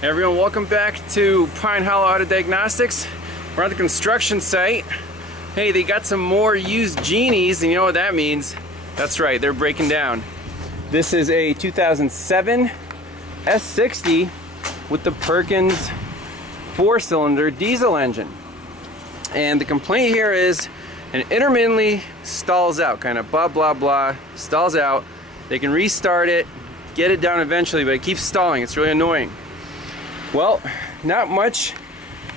Hey everyone, welcome back to Pine Hollow Auto Diagnostics. We're on the construction site. Hey, they got some more used Genies, and you know what that means? That's right, they're breaking down. This is a 2007 S60 with the Perkins 4-cylinder diesel engine. And the complaint here is it intermittently stalls out, kind of blah blah blah, stalls out. They can restart it, get it down eventually, but it keeps stalling. It's really annoying. Well, not much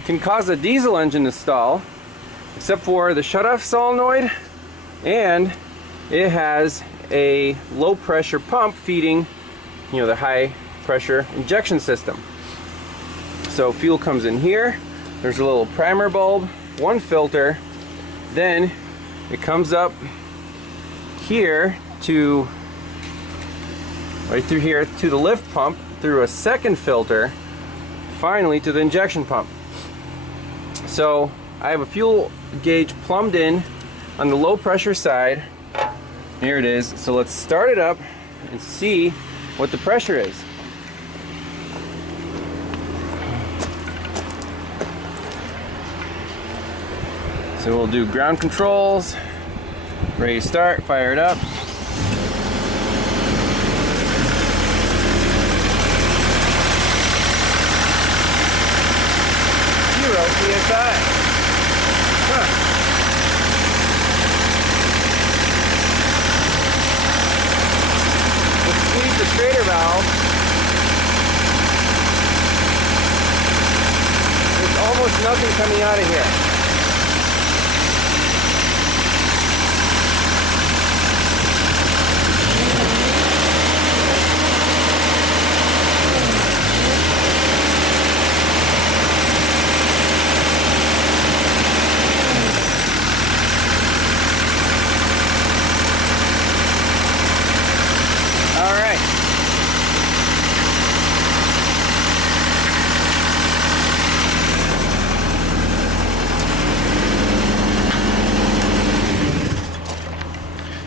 can cause a diesel engine to stall, except for the shutoff solenoid, and it has a low pressure pump feeding, the high pressure injection system. So fuel comes in here, there's a little primer bulb, one filter, then it comes up here to, right through here to the lift pump, through a second filter, finally to the injection pump. So I have a fuel gauge plumbed in on the low pressure side. Here it is. So let's start it up and see what the pressure is. So we'll do ground controls, ready to start, fire it up. 0 PSI. Huh. Let's squeeze the Schrader valve. There's almost nothing coming out of here.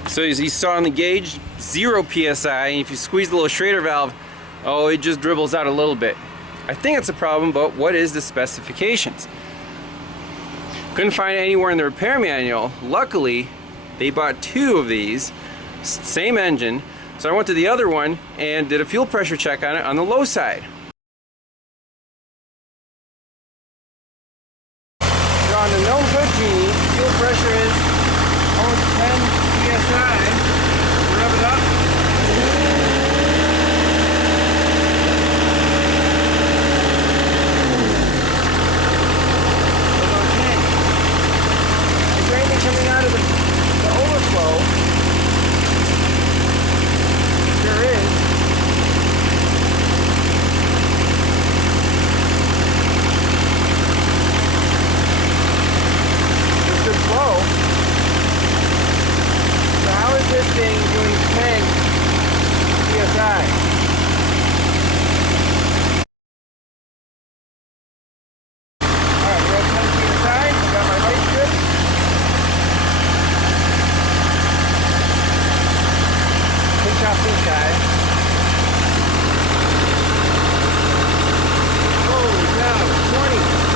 So as you saw on the gauge, 0 PSI, and if you squeeze the little Schrader valve, oh, it just dribbles out a little bit. I think it's a problem, but what is the specifications? Couldn't find it anywhere in the repair manual. Luckily, they bought 2 of these, same engine, so I went to the other one and did a fuel pressure check on it on the low side. So on the known good Genie, fuel pressure is almost 10 PSI. Rev it up. Is there anything coming out of the overflow? There is. There's good flow. How is this thing doing 10 PSI? Alright, we're at 10 PSI. I got my light strip. Pinch off this guy. Holy cow, 20.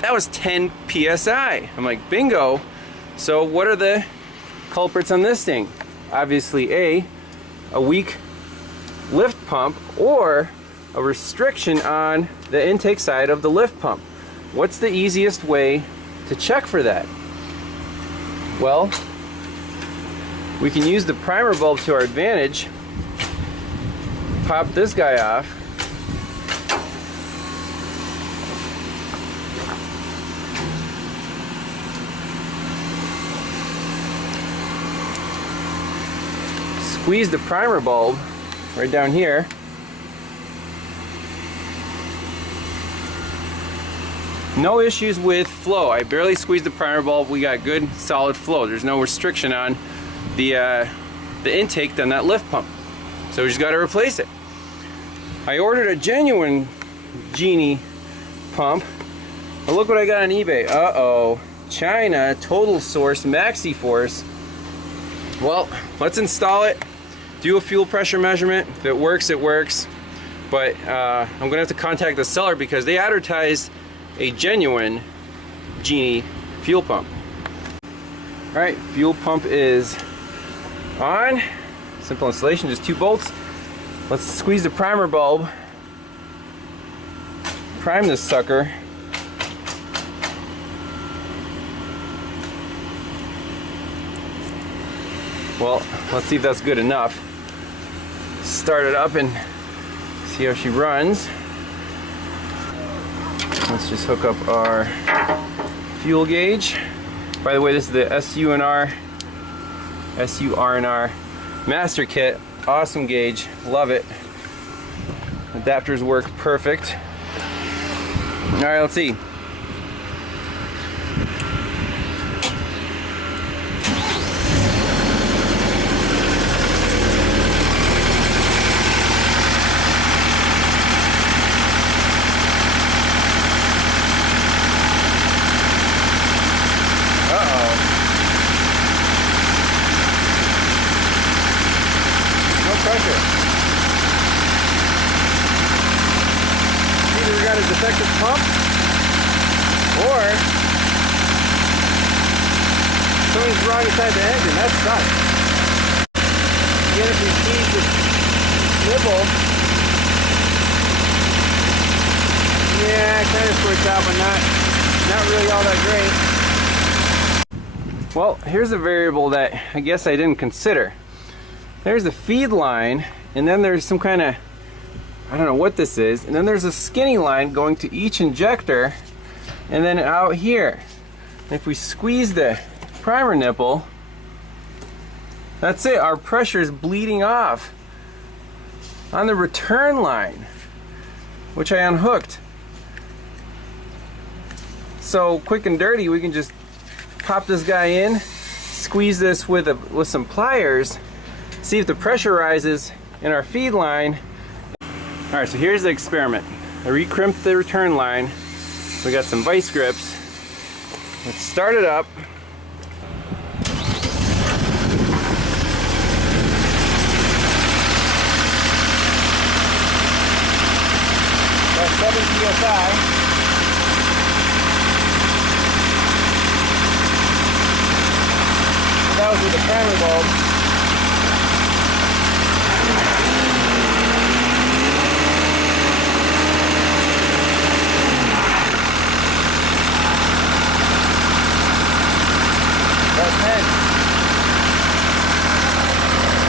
That was 10 PSI. I'm like, bingo. So what are the culprits on this thing? Obviously a weak lift pump or a restriction on the intake side of the lift pump. What's the easiest way to check for that? Well, we can use the primer bulb to our advantage. Pop this guy off. Squeeze the primer bulb right down here. No issues with flow. I barely squeezed the primer bulb. We got good solid flow. There's no restriction on the intake on that lift pump. So we just got to replace it. I ordered a genuine Genie pump. But look what I got on eBay. Uh-oh. China Total Source Maxi Force. Well, let's install it, do a fuel pressure measurement. If it works, it works. But I'm gonna have to contact the seller because they advertised a genuine Genie fuel pump. All right, fuel pump is on. Simple installation, just 2 bolts. Let's squeeze the primer bulb. Prime this sucker. Well, let's see if that's good enough. Start it up and see how she runs. Let's just hook up our fuel gauge. By the way, this is the SUR&R master kit. Awesome gauge, love it. Adapters work perfect. All right, let's see. Either we got a defective pump or something's wrong inside the engine. That sucks. Again, if we see the swivel, yeah, it kind of squirts out, but not really all that great. Well, here's a variable that I guess I didn't consider. There's a feed line, and then there's some kind of, I don't know what this is, and then there's a skinny line going to each injector, and then out here. And if we squeeze the primer nipple, that's it, our pressure is bleeding off on the return line, which I unhooked. So quick and dirty, we can just pop this guy in, squeeze this with some pliers, see if the pressure rises in our feed line. All right, so here's the experiment. I re-crimped the return line. We got some vice grips. Let's start it up. That's 7 psi. That was with the primer bulb.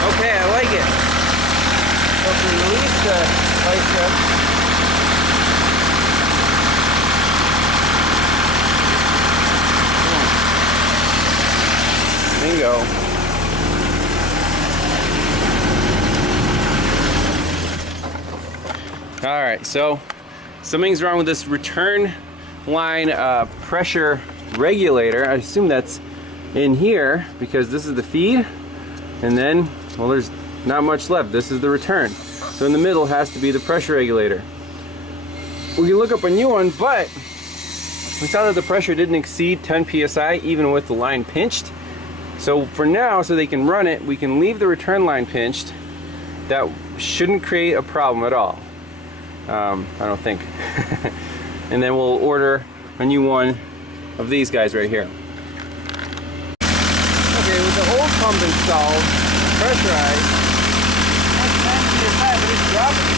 Okay, I like it. So if we release the vice grip, bingo. All right, so something's wrong with this return line pressure regulator. I assume that's in here because this is the feed, and then, well, there's not much left. This is the return. So in the middle has to be the pressure regulator. We can look up a new one, but we saw that the pressure didn't exceed 10 psi even with the line pinched. So for now, so they can run it, we can leave the return line pinched. That shouldn't create a problem at all. I don't think. And then we'll order a new one of these guys right here. Okay, with the old pump installed, pressurized, that's 10 psi, but it's dropping.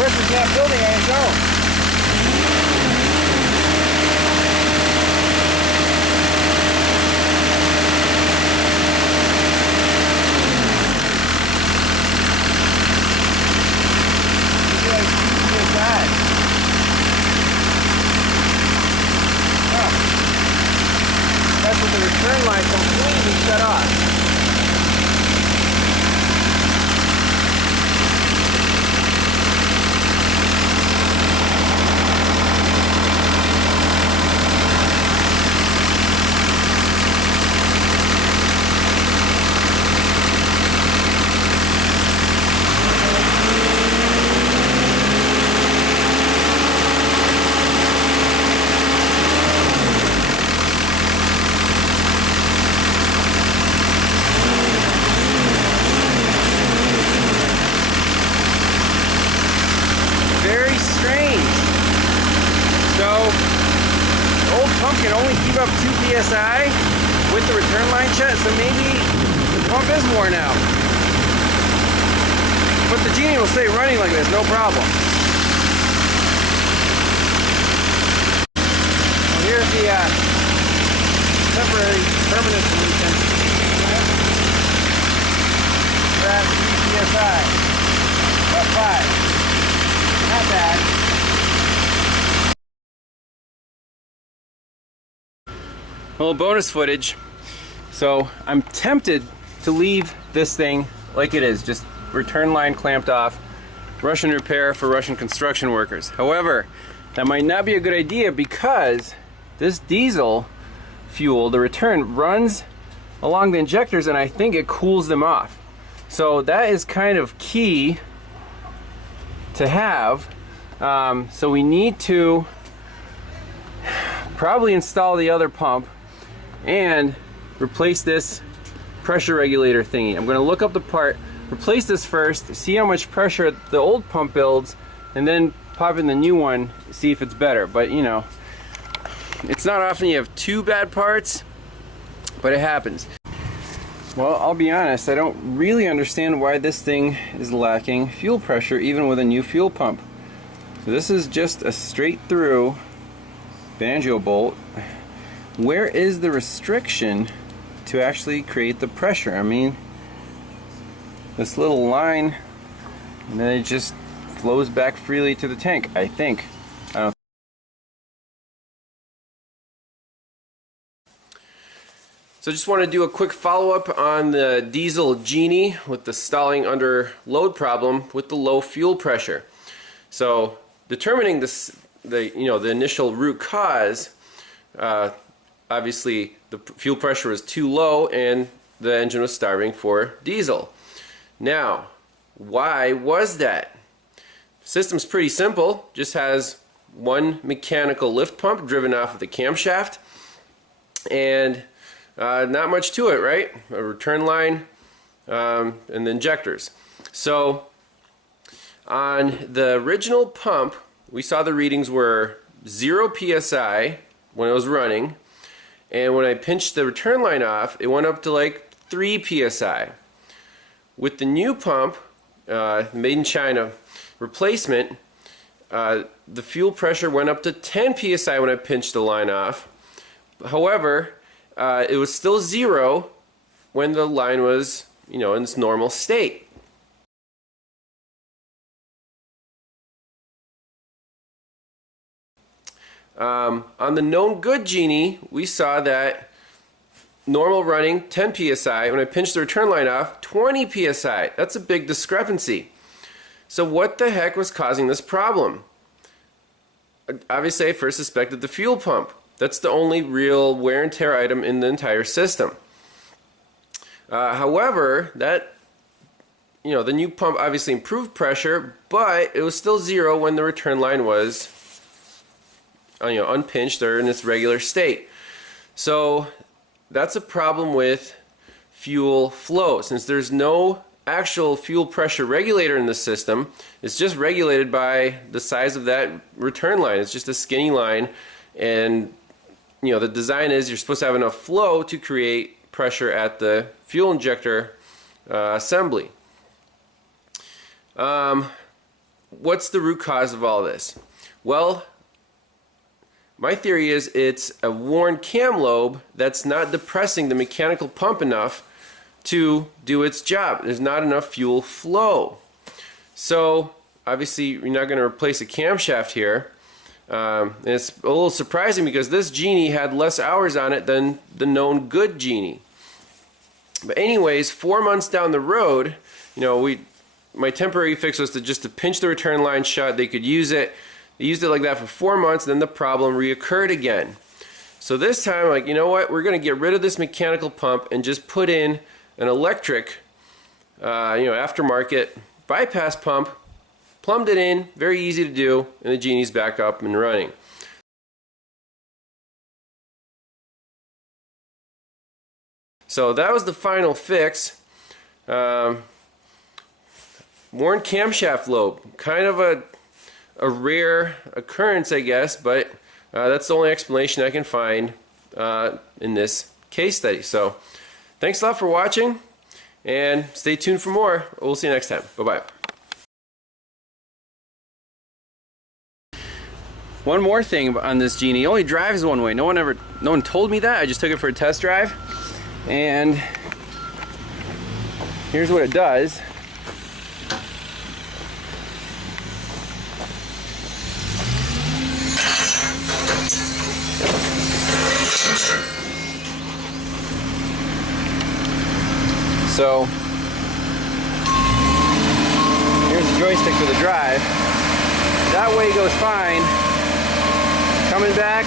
It's not building on its own. That's with the return line completely shut off. pump can only keep up 2 psi with the return line shut, so maybe the pump is worn out. But the Genie will stay running like this, no problem. Well, here's the temporary permanent solution. We're at 3 psi. About 5. Not bad. A little bonus footage. So I'm tempted to leave this thing like it is, just return line clamped off, Russian repair for Russian construction workers. However, that might not be a good idea because this diesel fuel, the return, runs along the injectors and I think it cools them off. So that is kind of key to have. So we need to probably install the other pump and replace this pressure regulator thingy. I'm going to look up the part, replace this first, see how much pressure the old pump builds, and then pop in the new one, see if it's better. But you know, it's not often you have two bad parts, but it happens. Well, I'll be honest, I don't really understand why this thing is lacking fuel pressure even with a new fuel pump. So this is just a straight through banjo bolt. Where is the restriction to actually create the pressure? I mean, this little line, and then it just flows back freely to the tank, I think. I don't. So just want to do a quick follow-up on the diesel Genie with the stalling under load problem with the low fuel pressure. So determining this, the initial root cause, obviously the fuel pressure was too low and the engine was starving for diesel. Now, why was that? System's pretty simple, just has one mechanical lift pump driven off of the camshaft and not much to it, right? A return line and the injectors. So on the original pump, we saw the readings were 0 psi when it was running, and when I pinched the return line off, it went up to like 3 psi. With the new pump, made in China replacement, the fuel pressure went up to 10 psi when I pinched the line off. However, it was still 0 when the line was, in its normal state. On the known good Genie, we saw that normal running 10 psi. When I pinched the return line off, 20 psi. That's a big discrepancy. So what the heck was causing this problem? Obviously, I first suspected the fuel pump. That's the only real wear and tear item in the entire system. However, that the new pump obviously improved pressure, but it was still 0 when the return line was unpinched or in its regular state. So that's a problem with fuel flow. Since there's no actual fuel pressure regulator in the system, it's just regulated by the size of that return line. It's just a skinny line, and the design is you're supposed to have enough flow to create pressure at the fuel injector assembly. What's the root cause of all this? Well, my theory is it's a worn cam lobe that's not depressing the mechanical pump enough to do its job. There's not enough fuel flow. So obviously you're not going to replace a camshaft here. And it's a little surprising because this Genie had less hours on it than the known good Genie. But anyways, 4 months down the road, my temporary fix was to pinch the return line shut. They could use it. They used it like that for 4 months, and then the problem reoccurred again. So this time, I'm like, you know what? We're going to get rid of this mechanical pump and just put in an electric, aftermarket bypass pump. Plumbed it in, very easy to do, and the Genie's back up and running. So that was the final fix. Worn camshaft lobe, kind of a rare occurrence, I guess, but That's the only explanation I can find in this case study. So thanks a lot for watching, and stay tuned for more. We'll see you next time. Bye-bye. One more thing on this Genie, it only drives one way. No one told me that. I just took it for a test drive, and here's what it does. So here's the joystick for the drive. That way goes fine. Coming back,